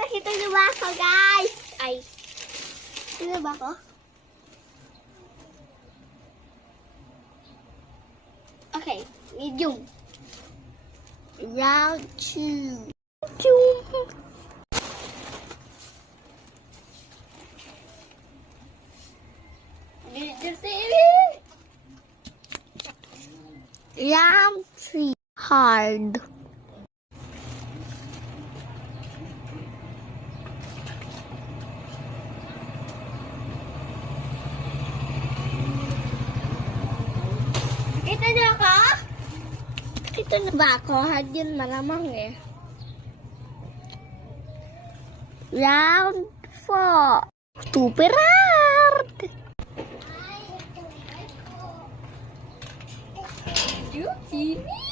Nakita niyo ba ako, guys? Ay. Nakita ba ako? Okay, medium. Round 2. Round 3. Hard. Nakita niyo ako? Nakita niyo ba ako? Hard yun malamang eh. Round 4. Super hard. You see me?